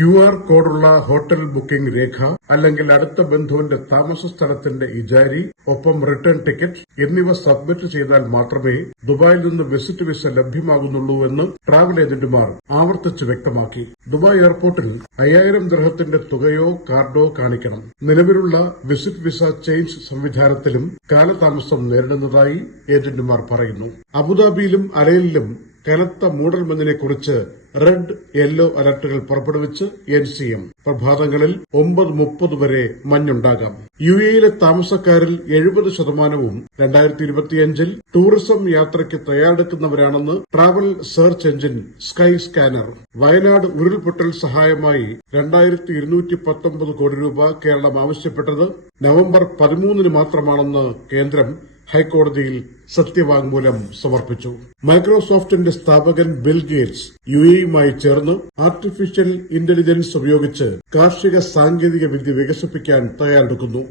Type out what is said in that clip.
QR കോഡുള്ള hotel booking രേഖ അല്ലെങ്കിൽ അടുത്ത ബന്ധുവിന്റെ താമസ സ്ഥലത്തിന്റെ ഇജാരി, ഒപ്പം റിട്ടേൺ ടിക്കറ്റ് എന്നിവ സബ്മിറ്റ് ചെയ്താൽ മാത്രമേ ദുബായിൽ നിന്ന് വിസിറ്റ് വിസ ലഭ്യമാകുന്നുള്ളൂ എന്ന് ട്രാവൽ ഏജന്റുമാർ ആവർത്തിച്ച് വ്യക്തമാക്കി. ദുബായ് എയർപോർട്ടിൽ 5000 ദിർഹത്തിന്റെ തുകയോ കാർഡോ കാണിക്കണം. നിലവിലുള്ള വിസിറ്റ് വിസ ചേഞ്ച് സംവിധാനത്തിലും കാലതാമസം നേരിടുന്നതായി ഏജന്റുമാർ പറയുന്നു. അബുദാബിയിലും അലൈനിലും കനത്ത മൂടൽമഞ്ഞിനെക്കുറിച്ച് റെഡ്, യെല്ലോ അലർട്ടുകൾ പുറപ്പെടുവിച്ച് NCM. പ്രഭാതങ്ങളിൽ 9:30 വരെ മഞ്ഞുണ്ടാകാം. UAEയിലെ താമസക്കാരിൽ 70% 2025-ൽ ടൂറിസം യാത്രയ്ക്ക് തയ്യാറെടുക്കുന്നവരാണെന്ന് travel search engine Skyscanner. Wayanad ഉരുൾപൊട്ടൽ സഹായമായി 2219 കോടി രൂപ കേരളം ആവശ്യപ്പെട്ടത് നവംബർ 13 മാത്രമാണെന്ന് കേന്ദ്രം ഹൈക്കോടതിയിൽ സത്യവാങ്മൂലം സമർപ്പിച്ചു. മൈക്രോസോഫ്റ്റിന്റെ സ്ഥാപകൻ ബിൽ ഗേറ്റ്സ് UAEയുമായി ചേർന്ന് ആർട്ടിഫിഷ്യൽ ഇന്റലിജൻസ് ഉപയോഗിച്ച് കാർഷിക സാങ്കേതിക വിദ്യ വികസിപ്പിക്കാൻ തയ്യാറെടുക്കുന്നു.